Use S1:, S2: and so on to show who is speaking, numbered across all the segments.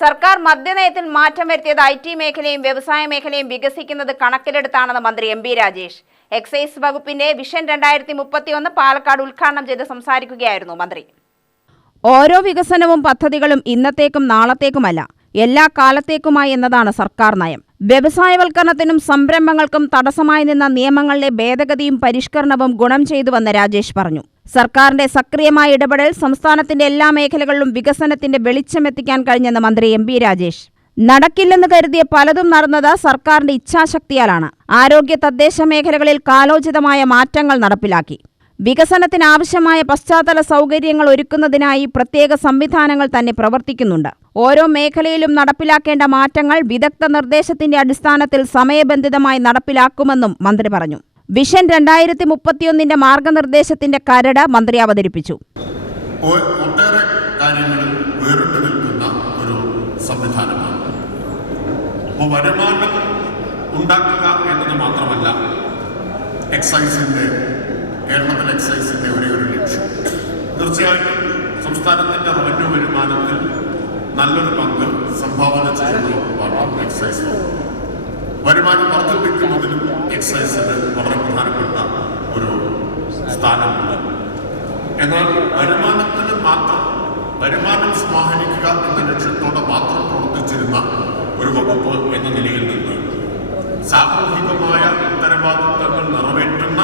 S1: സർക്കാർ മദ്യനയത്തിൽ മാറ്റം വരുത്തിയത് ഐ ടി മേഖലയും വ്യവസായ മേഖലയും വികസിക്കുന്നത് കണക്കിലെടുത്താണെന്ന് മന്ത്രി എം ബി രാജേഷ്. എക്സൈസ് വകുപ്പിന്റെ വിഷൻ രണ്ടായിരത്തി മുപ്പത്തിയൊന്ന് പാലക്കാട് ഉദ്ഘാടനം ചെയ്ത് സംസാരിക്കുകയായിരുന്നു മന്ത്രി. ഓരോ വികസനവും പദ്ധതികളും ഇന്നത്തേക്കും നാളത്തേക്കുമല്ല എല്ലാ കാലത്തേക്കുമായി എന്നതാണ് സർക്കാർ നയം. വ്യവസായവൽക്കരണത്തിനും സംരംഭങ്ങൾക്കും തടസ്സമായി നിന്ന നിയമങ്ങളിലെ ഭേദഗതിയും പരിഷ്കരണവും ഗുണം ചെയ്തുവെന്ന് രാജേഷ് പറഞ്ഞു. സർക്കാരിന്റെ സക്രിയമായ ഇടപെടൽ സംസ്ഥാനത്തിന്റെ എല്ലാ മേഖലകളിലും വികസനത്തിന്റെ വെളിച്ചമെത്തിക്കാൻ കഴിഞ്ഞെന്ന് മന്ത്രി എം രാജേഷ്. നടക്കില്ലെന്ന് കരുതിയ പലതും നടന്നത് സർക്കാരിന്റെ ഇച്ഛാശക്തിയാലാണ്. ആരോഗ്യ തദ്ദേശ മേഖലകളിൽ കാലോചിതമായ മാറ്റങ്ങൾ നടപ്പിലാക്കി. വികസനത്തിനാവശ്യമായ പശ്ചാത്തല സൗകര്യങ്ങൾ ഒരുക്കുന്നതിനായി പ്രത്യേക സംവിധാനങ്ങൾ തന്നെ പ്രവർത്തിക്കുന്നുണ്ട്. ഓരോ മേഖലയിലും നടപ്പിലാക്കേണ്ട മാറ്റങ്ങൾ വിദഗ്ധ നിർദ്ദേശത്തിന്റെ അടിസ്ഥാനത്തിൽ സമയബന്ധിതമായി നടപ്പിലാക്കുമെന്നും മന്ത്രി പറഞ്ഞു. വിഷൻ രണ്ടായിരത്തി മുപ്പത്തിയൊന്നിന്റെ മാർഗനിർദ്ദേശത്തിന്റെ കരട് മന്ത്രി അവതരിപ്പിച്ചു.
S2: കാര്യങ്ങളിൽ വേറിട്ട് നിൽക്കുന്ന ഒരു സംവിധാനമാണ്. അപ്പോൾ വരുമാനം ഉണ്ടാക്കുക എന്നത് മാത്രമല്ല എക്സൈസിന്റെ കേരളത്തിലെ എക്സൈസിന്റെ ഒരേ ഒരു ലക്ഷ്യം. തീർച്ചയായിട്ടും സംസ്ഥാനത്തിന്റെ റവന്യൂ വരുമാനത്തിൽ നല്ലൊരു പങ്ക് സംഭാവന ചെയ്യുന്ന എക്സൈസ് വരുമാനം വർദ്ധിപ്പിക്കുന്നതിലും എക്സൈസിന് വളരെ പ്രധാനപ്പെട്ട ഒരു സ്ഥാനമുണ്ട്. എന്നാൽ വരുമാനത്തിന് മാത്രം വരുമാനം സമാഹരിക്കുക എന്ന ലക്ഷ്യത്തോടെ മാത്രം പ്രവർത്തിച്ചിരുന്ന ഒരു വകുപ്പ് എന്ന നിലയിൽ നിന്ന് സാമൂഹികമായ ഉത്തരവാദിത്തങ്ങൾ നിറവേറ്റുന്ന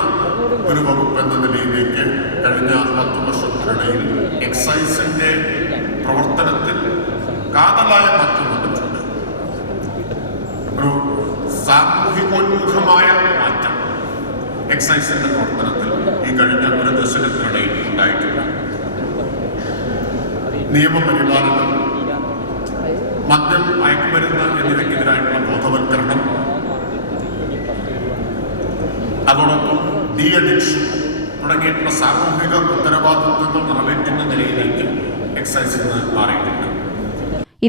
S2: ഒരു വകുപ്പ് എന്ന നിലയിലേക്ക് കഴിഞ്ഞ പത്ത് വർഷത്തിനിടയിൽ എക്സൈസിന്റെ പ്രവർത്തനത്തിൽ കാതലായ മാറ്റം വന്നിട്ടുണ്ട്. ഒരു സാമൂഹികോന്മുഖ എക്സൈസിന്റെ പ്രവർത്തനത്തിൽ ഈ കഴിഞ്ഞ ഒരു ദശകത്തിനിടയിൽ ഉണ്ടായിട്ടുണ്ട് നിയമപരിപാലനം മദ്യം മയക്കുമരുന്ന് എന്നിവയ്ക്കെതിരായിട്ടുള്ള ബോധവൽക്കരണം അതോടൊപ്പം ഡി അഡിക്ഷൻ തുടങ്ങിയിട്ടുള്ള സാമൂഹിക ഉത്തരവാദിത്വങ്ങൾ നിറവേറ്റുന്ന നിലയിലേക്ക് എക്സൈസ് ഇന്ന് മാറിയിട്ടുണ്ട്.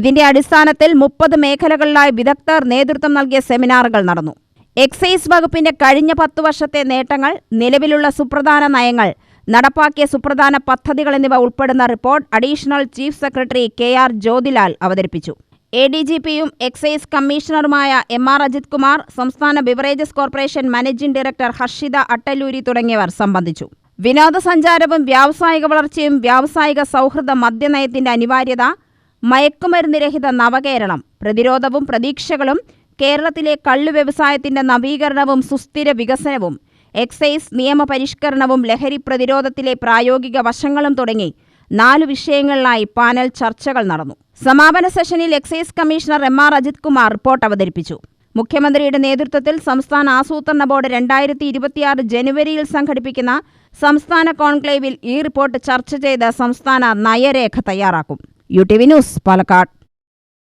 S1: ഇതിന്റെ അടിസ്ഥാനത്തിൽ മുപ്പത് മേഖലകളിലായി വിദഗ്ധർ നേതൃത്വം നൽകിയ സെമിനാറുകൾ നടന്നു. എക്സൈസ് വകുപ്പിന്റെ കഴിഞ്ഞ പത്തു വർഷത്തെ നേട്ടങ്ങൾ നിലവിലുള്ള സുപ്രധാന നയങ്ങൾ നടപ്പാക്കിയ സുപ്രധാന പദ്ധതികൾ എന്നിവ ഉൾപ്പെടുന്ന report additional chief secretary K R Jyothilal അവതരിപ്പിച്ചു. എ ഡി ജി പിയും എക്സൈസ് കമ്മീഷണറുമായ എം ആർ അജിത് കുമാർ സംസ്ഥാന beverages corporation managing director Harshita Attalluri തുടങ്ങിയവർ സംബന്ധിച്ചു. വിനോദസഞ്ചാരവും വ്യാവസായിക വളർച്ചയും വ്യാവസായിക സൗഹൃദ മദ്യനയത്തിന്റെ അനിവാര്യത മയക്കുമരുന്ന് രഹിത നവകേരളം പ്രതിരോധവും പ്രതീക്ഷകളും കേരളത്തിലെ കള്ളു വ്യവസായത്തിന്റെ നവീകരണവും സുസ്ഥിര വികസനവും എക്സൈസ് നിയമപരിഷ്കരണവും ലഹരി പ്രതിരോധത്തിലെ പ്രായോഗിക വശങ്ങളും തുടങ്ങി നാല് വിഷയങ്ങളിലായി പാനൽ ചർച്ചകൾ നടന്നു. സമാപന സെഷനിൽ excise commissioner M R Ajith Kumar report അവതരിപ്പിച്ചു. മുഖ്യമന്ത്രിയുടെ നേതൃത്വത്തിൽ സംസ്ഥാന ആസൂത്രണ ബോർഡ് രണ്ടായിരത്തി ഇരുപത്തിയാറ് ജനുവരിയിൽ സംഘടിപ്പിക്കുന്ന സംസ്ഥാന കോൺക്ലേവിൽ ഈ റിപ്പോർട്ട് ചർച്ച ചെയ്ത് സംസ്ഥാന നയരേഖ തയ്യാറാക്കും. U T V news Palakkad.